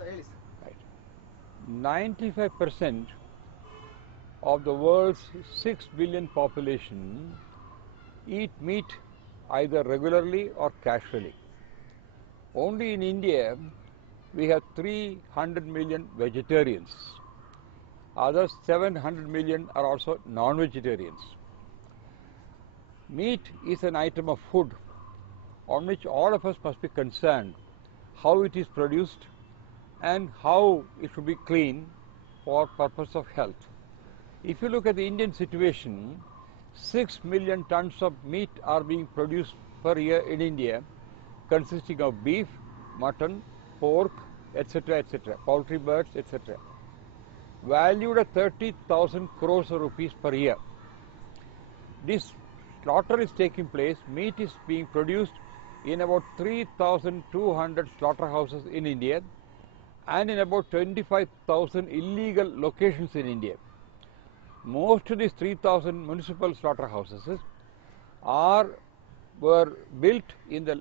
Right. 95% of the world's 6 billion population eat meat either regularly or casually. Only in India, we have 300 million vegetarians. Other 700 million are also non-vegetarians. Meat is an item of food on which all of us must be concerned, how it is produced and how it should be clean for purpose of health. If you look at the Indian situation, 6 million tons of meat are being produced per year in India, consisting of beef, mutton, pork, etc., poultry, birds, etc., valued at 30,000 crores of rupees per year. This slaughter is taking place, meat is being produced in about 3,200 slaughterhouses in India and in about 25,000 illegal locations in India. Most of these 3,000 municipal slaughterhouses were built in the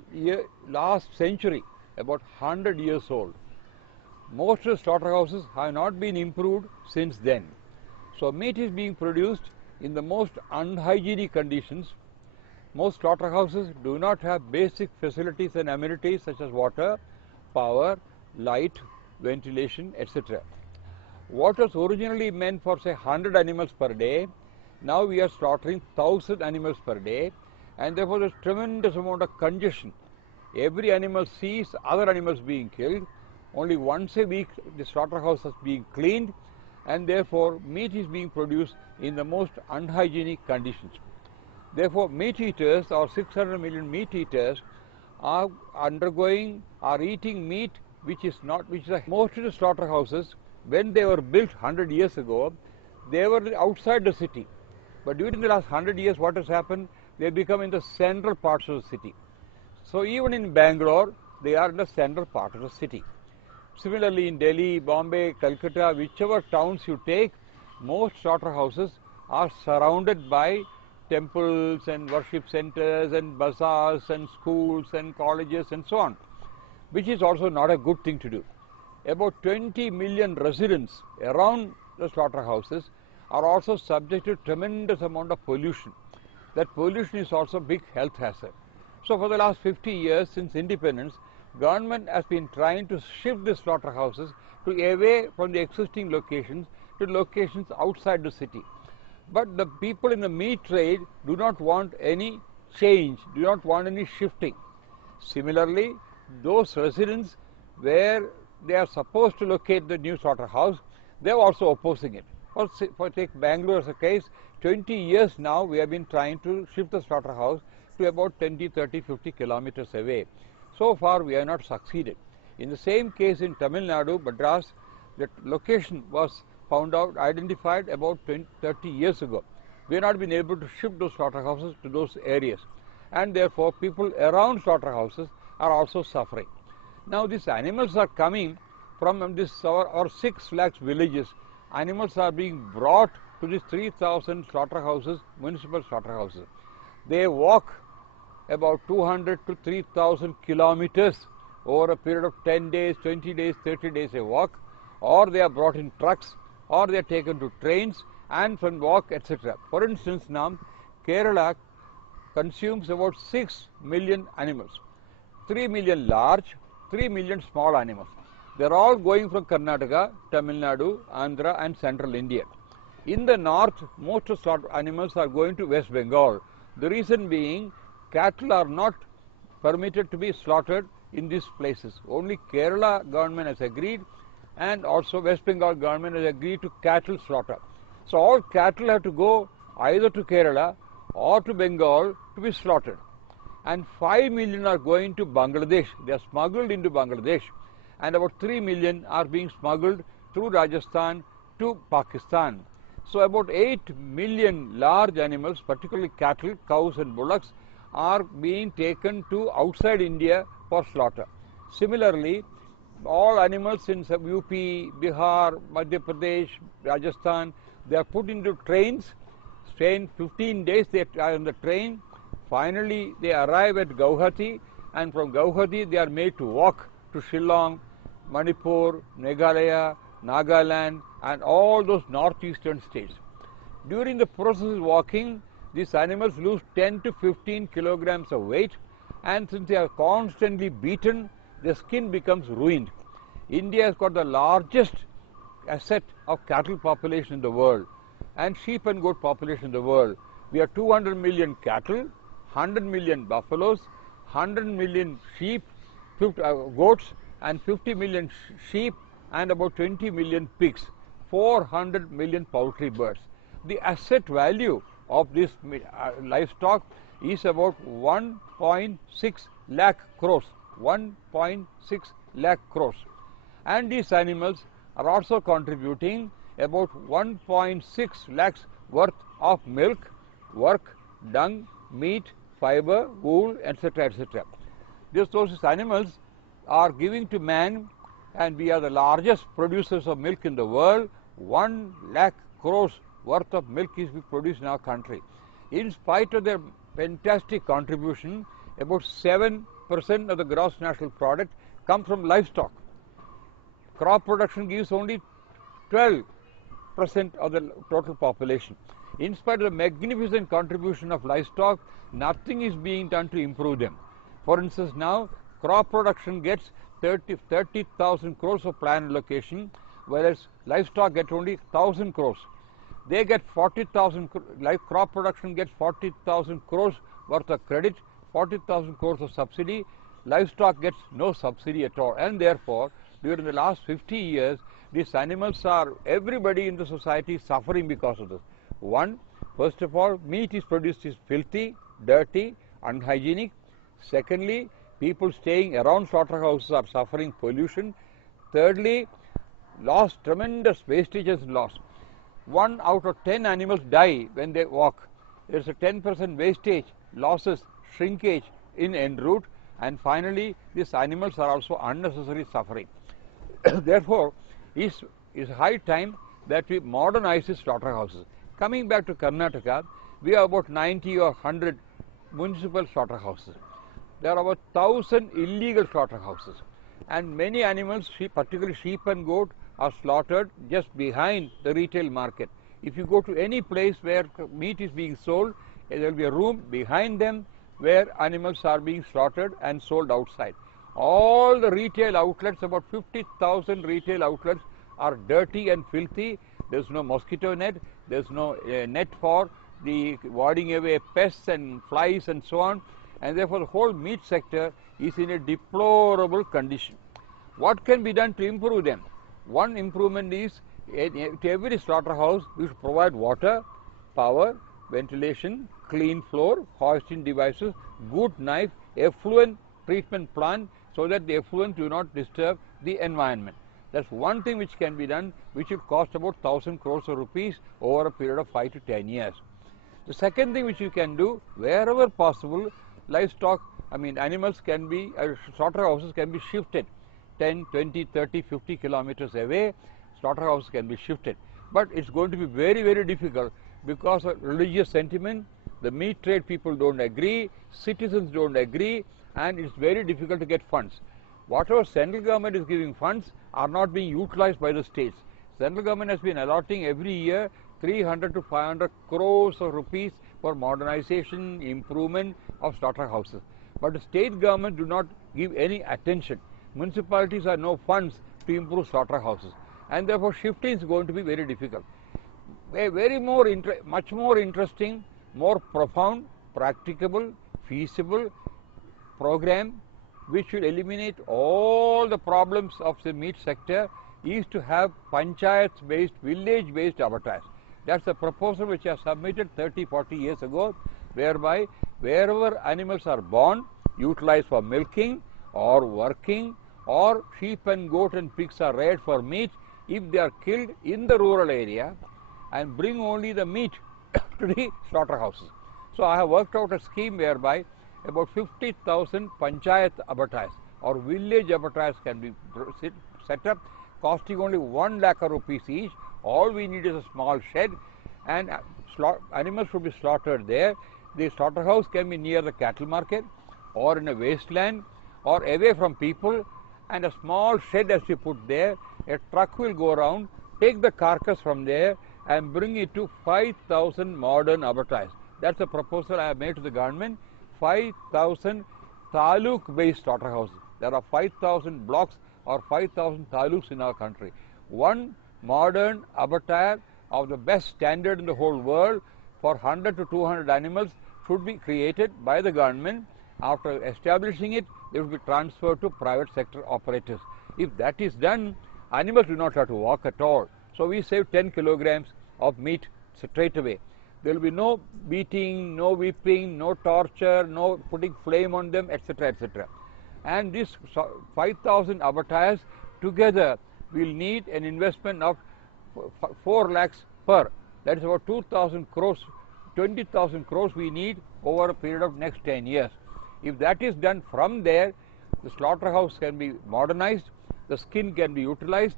last century, about 100 years old. Most of the slaughterhouses have not been improved since then. So meat is being produced in the most unhygienic conditions. Most slaughterhouses do not have basic facilities and amenities such as water, power, light, ventilation, etc. What was originally meant for say 100 animals per day, now we are slaughtering 1,000 animals per day, and therefore there is tremendous amount of congestion. Every animal sees other animals being killed. Only once a week the slaughterhouse is being cleaned, and therefore meat is being produced in the most unhygienic conditions. Therefore meat eaters, or 600 million meat eaters, are eating meat which is most of the slaughterhouses, when they were built 100 years ago, they were outside the city. But during the last 100 years, what has happened? They have become in the central parts of the city. So even in Bangalore, they are in the central part of the city. Similarly, in Delhi, Bombay, Calcutta, whichever towns you take, most slaughterhouses are surrounded by temples and worship centers and bazaars and schools and colleges and so on, which is also not a good thing to do. About 20 million residents around the slaughterhouses are also subject to tremendous amount of pollution. That pollution is also a big health hazard. So for the last 50 years since independence, government has been trying to shift the slaughterhouses away from the existing locations to locations outside the city. But the people in the meat trade do not want any change, do not want any shifting. Similarly, those residents where they are supposed to locate the new slaughterhouse, they are also opposing it. For take Bangalore as a case, 20 years now we have been trying to shift the slaughterhouse to about 20, 30, 50 kilometers away. So far we have not succeeded. In the same case in Tamil Nadu, Madras, the location was identified about 30 years ago. We have not been able to shift those slaughterhouses to those areas, and therefore people around slaughterhouses are also suffering. Now these animals are coming from our 6 lakhs villages. Animals are being brought to these 3,000 slaughterhouses, municipal slaughterhouses. They walk about 200 to 3,000 kilometers over a period of 10 days, 20 days, 30 days a walk, or they are brought in trucks, or they are taken to trains and from walk, etc. For instance, now Kerala consumes about 6 million animals, 3 million large, 3 million small animals. They are all going from Karnataka, Tamil Nadu, Andhra and central India. In the north, most of the animals are going to West Bengal. The reason being, cattle are not permitted to be slaughtered in these places. Only Kerala government has agreed, and also West Bengal government has agreed to cattle slaughter. So all cattle have to go either to Kerala or to Bengal to be slaughtered. And 5 million are going to Bangladesh. They are smuggled into Bangladesh, and about 3 million are being smuggled through Rajasthan to Pakistan. So about 8 million large animals, particularly cattle, cows and bullocks, are being taken to outside India for slaughter. Similarly, all animals in UP, Bihar, Madhya Pradesh, Rajasthan, they are put into trains. 15 days they are on the train. Finally, they arrive at Guwahati, and from Guwahati they are made to walk to Shillong, Manipur, Meghalaya, Nagaland, and all those northeastern states. During the process of walking, these animals lose 10 to 15 kilograms of weight, and since they are constantly beaten, the skin becomes ruined. India has got the largest asset of cattle population in the world and sheep and goat population in the world. We have 200 million cattle, 100 million buffaloes, 100 million sheep, goats, and 50 million sheep, and about 20 million pigs, 400 million poultry birds. The asset value of this livestock is about 1.6 lakh crores. 1.6 lakh crores. And these animals are also contributing about 1.6 lakhs worth of milk, work, dung, meat, fiber, wool, etc., etc. Those animals are giving to man, and we are the largest producers of milk in the world. 1 lakh crores worth of milk is produced in our country. In spite of their fantastic contribution, about 7% of the gross national product comes from livestock. Crop production gives only 12% of the total population. In spite of the magnificent contribution of livestock, nothing is being done to improve them. For instance, now crop production gets 30,000 crores of plan allocation, whereas livestock get only 1,000 crores. They get 40,000, crop production gets 40,000 crores worth of credit, 40,000 crores of subsidy. Livestock gets no subsidy at all, and therefore, during the last 50 years, these animals are, everybody in the society is suffering because of this. One, first of all, meat is produced is filthy, dirty, unhygienic. Secondly, people staying around slaughterhouses are suffering pollution. Thirdly, tremendous wastages lost. 1 out of 10 animals die when they walk. There is a 10% wastage, losses, shrinkage in en route, and finally, these animals are also unnecessarily suffering. Therefore, it's high time that we modernize the slaughterhouses. Coming back to Karnataka, we have about 90 or 100 municipal slaughterhouses. There are about 1,000 illegal slaughterhouses, and many animals, particularly sheep and goat, are slaughtered just behind the retail market. If you go to any place where meat is being sold, there will be a room behind them where animals are being slaughtered and sold outside. All the retail outlets, about 50,000 retail outlets, are dirty and filthy. There's no mosquito net, there's no net for the warding away pests and flies and so on, and therefore the whole meat sector is in a deplorable condition. What can be done to improve them? One improvement is, to every slaughterhouse, we should provide water, power, ventilation, clean floor, hoisting devices, good knife, effluent treatment plant, so that the effluent do not disturb the environment. That's one thing which can be done, which will cost about 1,000 crores of rupees over a period of 5 to 10 years. The second thing which you can do, wherever possible, animals can be, slaughterhouses can be shifted 10, 20, 30, 50 kilometers away. Slaughterhouses can be shifted. But it's going to be very, very difficult because of religious sentiment. The meat trade people don't agree, citizens don't agree, and it's very difficult to get funds. Whatever central government is giving funds are not being utilized by the states. Central government has been allotting every year 300 to 500 crores of rupees for modernization, improvement of slaughterhouses. But the state government do not give any attention. Municipalities have no funds to improve slaughterhouses, and therefore shifting is going to be very difficult. Much more interesting, more profound, practicable, feasible program which will eliminate all the problems of the meat sector is to have panchayats-based, village-based abattoirs. That's a proposal which I submitted 30, 40 years ago, whereby wherever animals are born, utilized for milking or working, or sheep and goat and pigs are reared for meat, if they are killed in the rural area, and bring only the meat to the slaughterhouses. So I have worked out a scheme whereby about 50,000 panchayat abattoirs or village abattoirs can be set up, costing only 1 lakh rupees each. All we need is a small shed, and animals should be slaughtered there. The slaughterhouse can be near the cattle market or in a wasteland or away from people, and a small shed has to be put there. A truck will go around, take the carcass from there and bring it to 5,000 modern abattoirs. That's the proposal I have made to the government. 5,000 taluk-based slaughterhouses. There are 5,000 blocks or 5,000 taluks in our country. One modern abattoir of the best standard in the whole world for 100 to 200 animals should be created by the government. After establishing it, they will be transferred to private sector operators. If that is done, animals do not have to walk at all. So we save 10 kilograms of meat straight away. There will be no beating, no whipping, no torture, no putting flame on them, etc., etc. And this 5,000 abattoirs together will need an investment of 4 lakhs per. That is about 2,000 crores, 20,000 crores we need over a period of next 10 years. If that is done, from there, the slaughterhouse can be modernized, the skin can be utilized,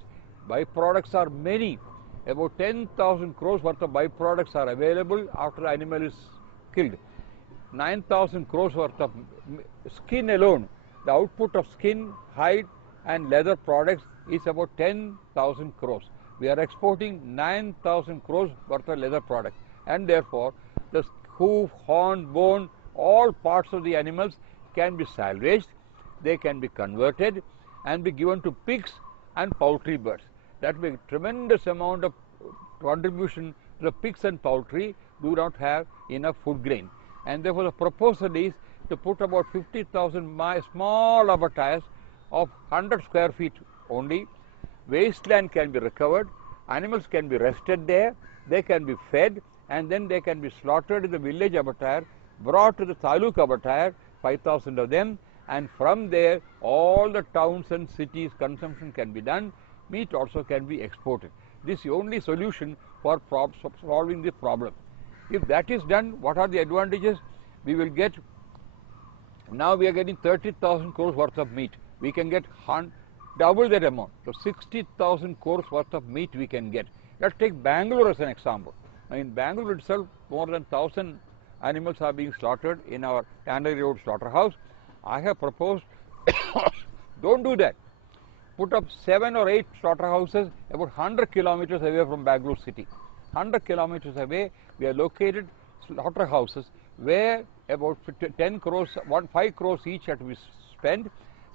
byproducts are many. About 10,000 crores worth of byproducts are available after the animal is killed. 9,000 crores worth of skin alone, the output of skin, hide and leather products is about 10,000 crores. We are exporting 9,000 crores worth of leather products, and therefore the hoof, horn, bone, all parts of the animals can be salvaged, they can be converted and be given to pigs and poultry birds. That will be a tremendous amount of contribution to the pigs and poultry do not have enough food grain. And therefore the proposal is to put about 50,000 small abattoirs of 100 square feet only. Wasteland can be recovered, animals can be rested there, they can be fed, and then they can be slaughtered in the village abattoir, brought to the taluk abattoir, 5,000 of them, and from there all the towns and cities consumption can be done. Meat also can be exported. This is the only solution for solving the problem. If that is done, what are the advantages? We will get, now we are getting 30,000 crores worth of meat. We can get double that amount. So 60,000 crores worth of meat we can get. Let's take Bangalore as an example. Now in Bangalore itself, more than 1,000 animals are being slaughtered in our Tannery Road slaughterhouse. I have proposed, don't do that. Put up 7 or 8 slaughterhouses about 100 kilometers away from Bangalore city. 100 kilometers away, we are located slaughterhouses where about 10 crores, 5 crores each have to be spent.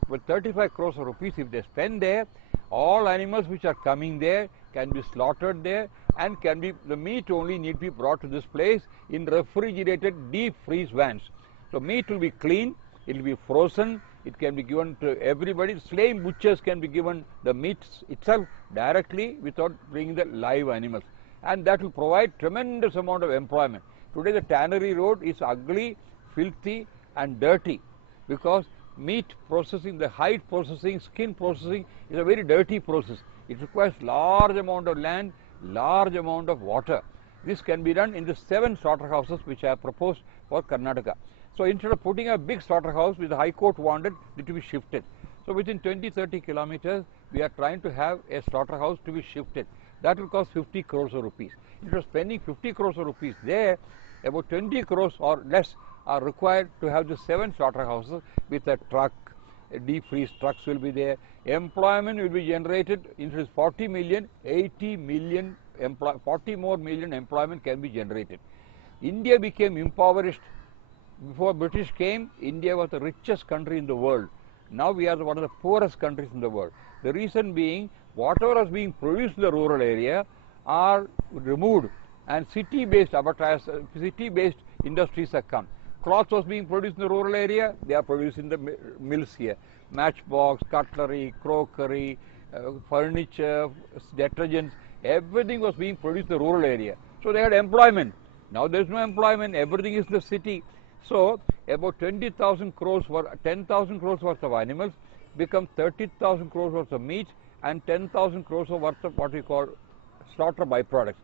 With 35 crores of rupees, if they spend there, all animals which are coming there can be slaughtered there, and can be, the meat only need to be brought to this place in refrigerated deep freeze vans. So meat will be clean, it will be frozen, it can be given to everybody. Slain butchers can be given the meat itself directly without bringing the live animals, and that will provide tremendous amount of employment. Today the Tannery Road is ugly, filthy and dirty because meat processing, the hide processing, skin processing is a very dirty process. It requires large amount of land, large amount of water. This can be done in the 7 slaughterhouses which I have proposed for Karnataka. So instead of putting a big slaughterhouse, which the High Court wanted it to be shifted. So within 20-30 kilometers, we are trying to have a slaughterhouse to be shifted. That will cost 50 crores of rupees. Instead of spending 50 crores of rupees there, about 20 crores or less are required to have the 7 slaughterhouses with a truck. Deep freeze trucks will be there. Employment will be generated. Instead of 40 million, 80 million, 40 more million employment can be generated. India became impoverished. Before British came, India was the richest country in the world. Now we are one of the poorest countries in the world. The reason being, whatever was being produced in the rural area are removed, and city-based abattoirs, city-based industries have come. Cloth was being produced in the rural area, they are produced in the mills here. Matchbox, cutlery, crockery, furniture, detergents, everything was being produced in the rural area. So they had employment. Now there is no employment, everything is the city. So about 20,000 crores, 10,000 crores worth of animals become 30,000 crores worth of meat and 10,000 crores worth of what we call slaughter byproducts,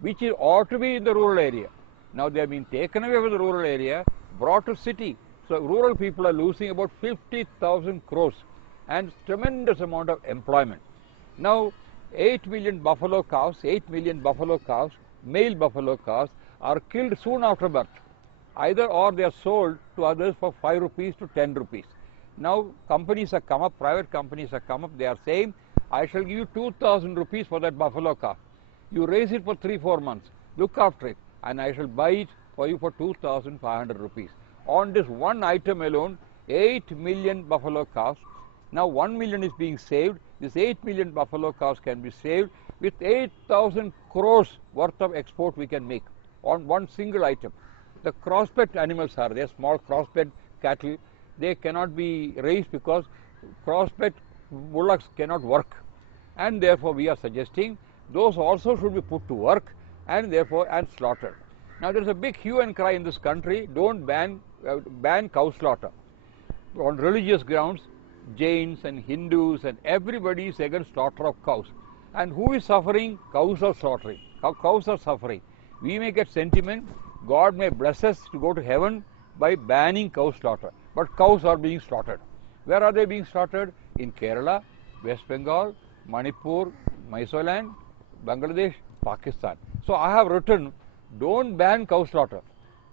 which is ought to be in the rural area. Now they have been taken away from the rural area, brought to city. So rural people are losing about 50,000 crores and tremendous amount of employment. Now 8 million buffalo cows, male buffalo cows are killed soon after birth. Either or they are sold to others for 5 rupees to 10 rupees. Now companies have come up, private companies have come up, they are saying, I shall give you 2,000 rupees for that buffalo calf. You raise it for 3-4 months, look after it, and I shall buy it for you for 2,500 rupees. On this one item alone, 8 million buffalo calves. Now 1 million is being saved. This 8 million buffalo calves can be saved with 8,000 crores worth of export we can make on one single item. The crossbred animals are there, small crossbred cattle. They cannot be raised because crossbred bullocks cannot work, and therefore we are suggesting those also should be put to work and therefore slaughtered. Now there is a big hue and cry in this country, don't ban cow slaughter. On religious grounds, Jains and Hindus and everybody is against slaughter of cows. And who is suffering? Cows are slaughtering. Cows are suffering. We may get sentiment, God may bless us to go to heaven by banning cow slaughter. But cows are being slaughtered. Where are they being slaughtered? In Kerala, West Bengal, Manipur, Mysoland, Bangladesh, Pakistan. So I have written, don't ban cow slaughter.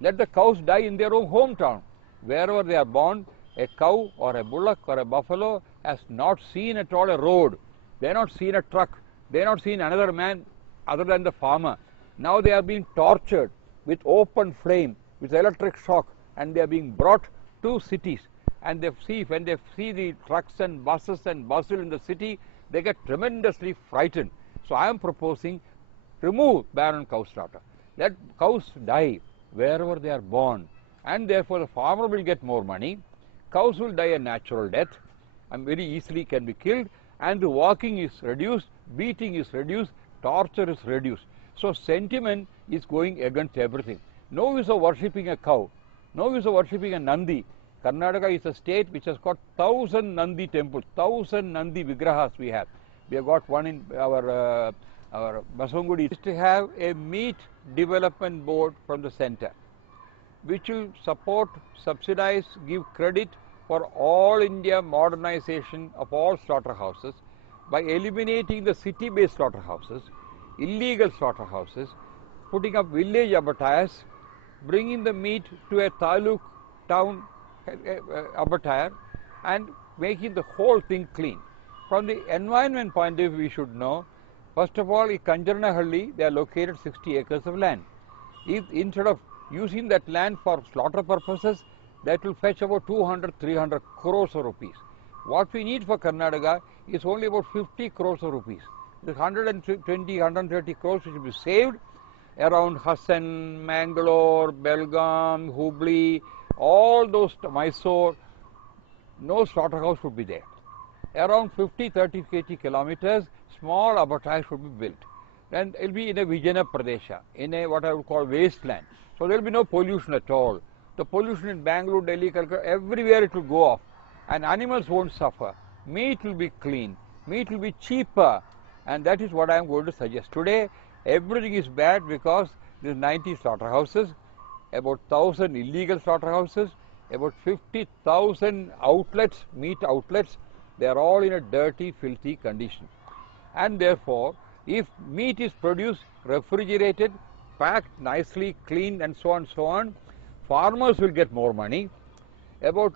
Let the cows die in their own hometown. Wherever they are born, a cow or a bullock or a buffalo has not seen at all a road. They have not seen a truck. They have not seen another man other than the farmer. Now they are being tortured with open flame, with electric shock, and they are being brought to cities. And when they see the trucks and buses and bustle in the city, they get tremendously frightened. So I am proposing, remove ban on cow slaughter. Let cows die wherever they are born, and therefore the farmer will get more money. Cows will die a natural death and very easily can be killed, and the walking is reduced, beating is reduced, torture is reduced. So sentiment is going against everything. No use of worshipping a cow, no use of worshipping a Nandi. Karnataka is a state which has got 1,000 Nandi temples, 1,000 Nandi vigrahas we have. We have got one in our Basavangudi. Is to have a meat development board from the center, which will support, subsidize, give credit for all India modernization of all slaughterhouses by eliminating the city-based slaughterhouses, illegal slaughterhouses, putting up village abattoirs, bringing the meat to a taluk town abattoir, and making the whole thing clean. From the environment point of view, we should know, first of all, in Kanjaranahalli, they are located 60 acres of land. If instead of using that land for slaughter purposes, that will fetch about 200-300 crores of rupees. What we need for Karnataka is only about 50 crores of rupees. The 120-130 crores which will be saved around Hassan, Bangalore, Belgaum, Hubli, all those, Mysore, no slaughterhouse should be there. Around 50-30 kilometers, small abattoirs should be built. Then it will be in a Vijayana Pradesha, in a what I would call wasteland. So there will be no pollution at all. The pollution in Bangalore, Delhi, Calcutta, everywhere it will go off, and animals won't suffer. Meat will be clean, meat will be cheaper, and that is what I am going to suggest. Today, everything is bad because there are 90 slaughterhouses, about 1,000 illegal slaughterhouses, about 50,000 outlets, meat outlets. They are all in a dirty, filthy condition. And therefore, if meat is produced, refrigerated, packed nicely, cleaned, and so on, farmers will get more money. About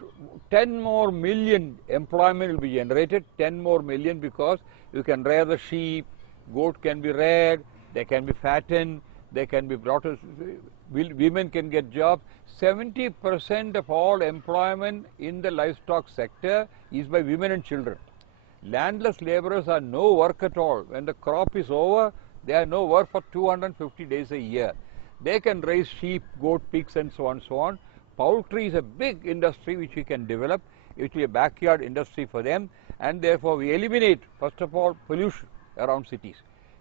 10 more million employment will be generated, 10 more million, because you can rear the sheep, goat can be reared, they can be fattened, they can be brought, women can get jobs. 70% of all employment in the livestock sector is by women and children. Landless laborers are no work at all. When the crop is over, they have no work for 250 days a year. They can raise sheep, goat, pigs, and so on. Poultry is a big industry which we can develop. It will be a backyard industry for them, and therefore we eliminate, first of all, pollution around cities.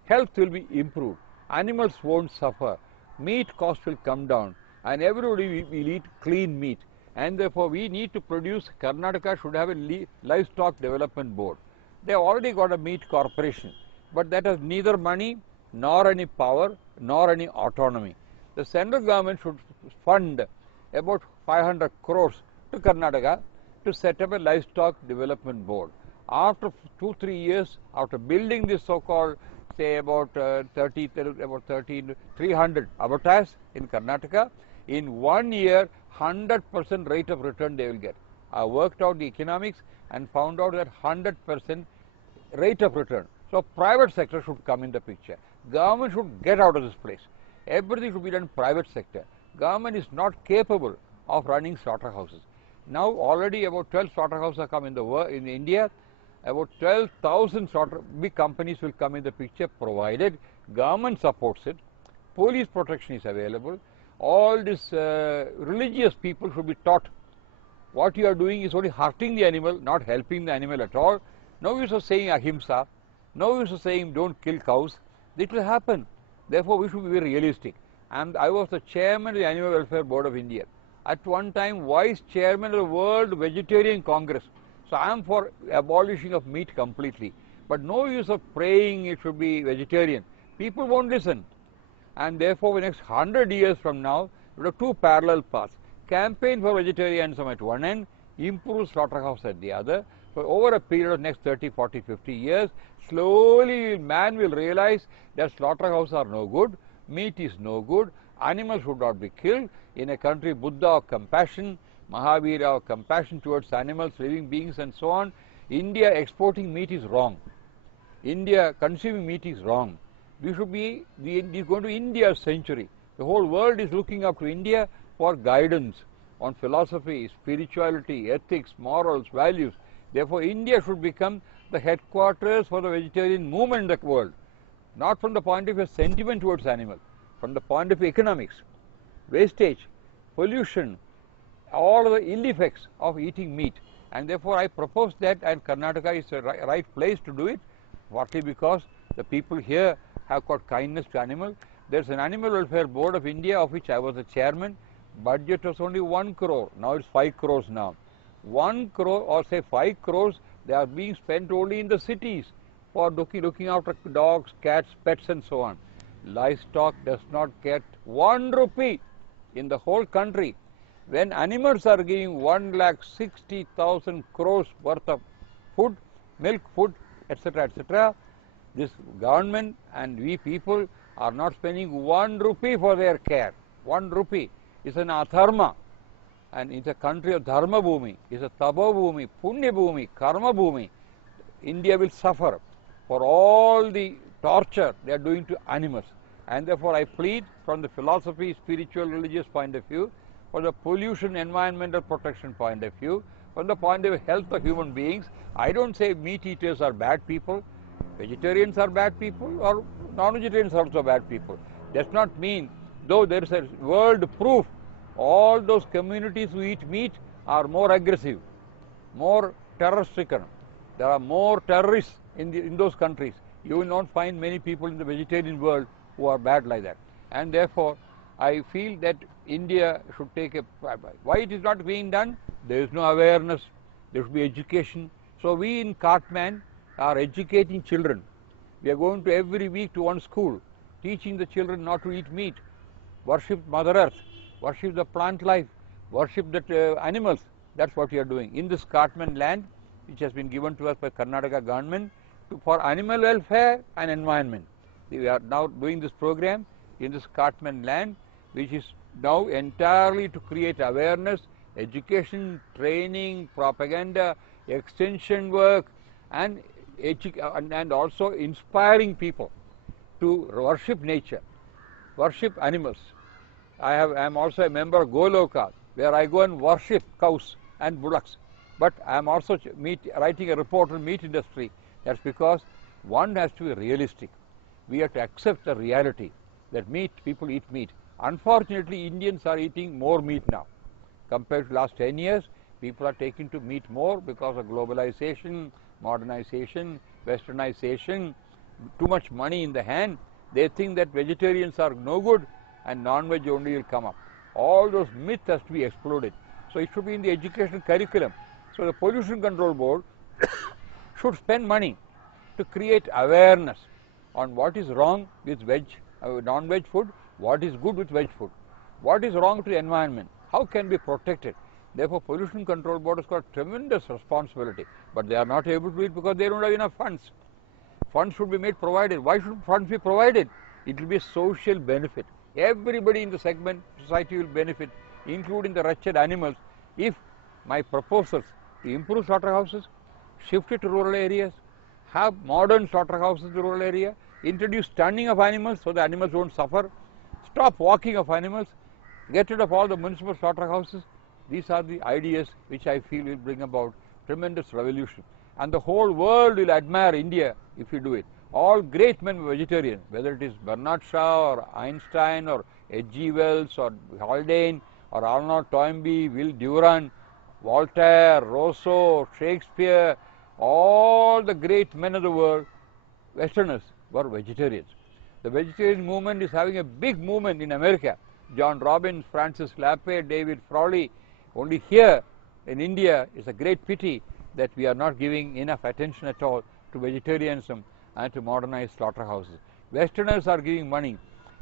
Health will be improved. Animals won't suffer. Meat cost will come down, and everybody will eat clean meat. And therefore we need to produce, Karnataka should have a livestock development board. They have already got a meat corporation, but that has neither money, nor any power, nor any autonomy. The central government should fund about 500 crores to Karnataka to set up a livestock development board. After 2-3 years, after building this so-called, say about 300 abattoirs in Karnataka, in 1 year, 100% rate of return they will get. I worked out the economics and found out that 100% rate of return. So private sector should come in the picture. Government should get out of this place. Everything should be done private sector. Government is not capable of running slaughterhouses. Now already about 12 slaughterhouses have come in India. About 12,000 big companies will come in the picture, provided government supports it, police protection is available. All these religious people should be taught what you are doing is only hurting the animal, not helping the animal at all. No use of saying ahimsa, no use of saying don't kill cows. It will happen. Therefore, we should be very realistic. And I was the chairman of the Animal Welfare Board of India. At one time, vice chairman of the World Vegetarian Congress. So I am for abolishing of meat completely. But no use of praying it should be vegetarian. People won't listen. And therefore, the next 100 years from now, we have two parallel paths. Campaign for vegetarianism at one end, improve slaughterhouse at the other. So over a period of next 30, 40, 50 years, slowly man will realize that slaughterhouses are no good, meat is no good, animals should not be killed. In a country Buddha of compassion, Mahavira of compassion towards animals, living beings and so on, India exporting meat is wrong. India consuming meat is wrong. We should be going to India's century. The whole world is looking up to India for guidance on philosophy, spirituality, ethics, morals, values. Therefore, India should become the headquarters for the vegetarian movement in the world, not from the point of view of sentiment towards animals, from the point of view of economics, wastage, pollution, all of the ill effects of eating meat. And therefore, I propose that, and Karnataka is the right place to do it, partly because the people here have got kindness to animals. There's an Animal Welfare Board of India, of which I was the chairman. Budget was only 1 crore. Now it's 5 crores now. 1 crore or say 5 crores, they are being spent only in the cities for looking after dogs, cats, pets and so on. Livestock does not get 1 rupee in the whole country. When animals are giving 1,60,000 crores worth of food, milk, food, etc., etc., this government and we people are not spending 1 rupee for their care. 1 rupee is an atharma, and it's a country of dharma bhumi, it's a tabo bhumi, punya bhumi, karma bhumi. India will suffer for all the torture they are doing to animals, and therefore I plead from the philosophy, spiritual, religious point of view, from the pollution, environmental protection point of view, from the point of health of human beings. I don't say meat eaters are bad people, vegetarians are bad people, or non-vegetarians are also bad people. Does not mean, though there is a world proof, all those communities who eat meat are more aggressive, more terror-stricken. There are more terrorists in those countries. You will not find many people in the vegetarian world who are bad like that. And therefore, I feel that India should take a... Why it is not being done? There is no awareness. There should be education. So we in Cartman are educating children. We are going to every week to one school, teaching the children not to eat meat, worship Mother Earth, worship the plant life, worship the animals. That's what we are doing. In this Cartman land, which has been given to us by Karnataka government for animal welfare and environment. We are now doing this program in this Cartman land, which is now entirely to create awareness, education, training, propaganda, extension work, and also inspiring people to worship nature, worship animals. I am also a member of Goloka, where I go and worship cows and bullocks. But I am also writing a report on meat industry. That's because one has to be realistic. We have to accept the reality that people eat meat. Unfortunately, Indians are eating more meat now. Compared to last 10 years, people are taking to meat more because of globalization, modernization, westernization, too much money in the hand. They think that vegetarians are no good and non-veg only will come up. All those myths has to be exploded. So it should be in the educational curriculum. So the Pollution Control Board should spend money to create awareness on what is wrong with non-veg food, what is good with veg food, what is wrong to the environment, how can be protected. Therefore, Pollution Control Board has got tremendous responsibility, but they are not able to do it because they don't have enough funds. Funds should be made provided. Why should funds be provided? It will be a social benefit. Everybody in the segment, society will benefit, including the wretched animals, if my proposals to improve slaughterhouses, shift it to rural areas, have modern slaughterhouses in the rural area, introduce stunning of animals so the animals won't suffer, stop walking of animals, get rid of all the municipal slaughterhouses. These are the ideas which I feel will bring about tremendous revolution. And the whole world will admire India if we do it. All great men were vegetarians, whether it is Bernard Shaw or Einstein or H.G. Wells or Haldane or Arnold Toynbee, Will Durant, Voltaire, Rousseau, Shakespeare, all the great men of the world, Westerners, were vegetarians. The vegetarian movement is having a big movement in America. John Robbins, Francis Lappe, David Frawley. Only here in India, it's a great pity that we are not giving enough attention at all to vegetarianism and to modernized slaughterhouses. Westerners are giving money.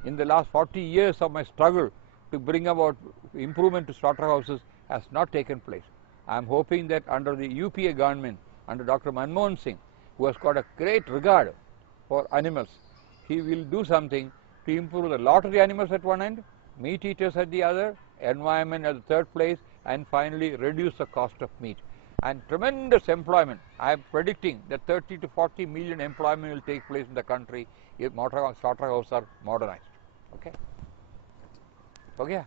In the last 40 years of my struggle to bring about improvement to slaughterhouses has not taken place. I am hoping that under the UPA government, under Dr. Manmohan Singh, who has got a great regard for animals, he will do something to improve the lot of the animals at one end, meat eaters at the other, environment at the third place, and finally reduce the cost of meat. And tremendous employment. I am predicting that 30 to 40 million employment will take place in the country if slaughterhouses are modernized. Okay? Okay?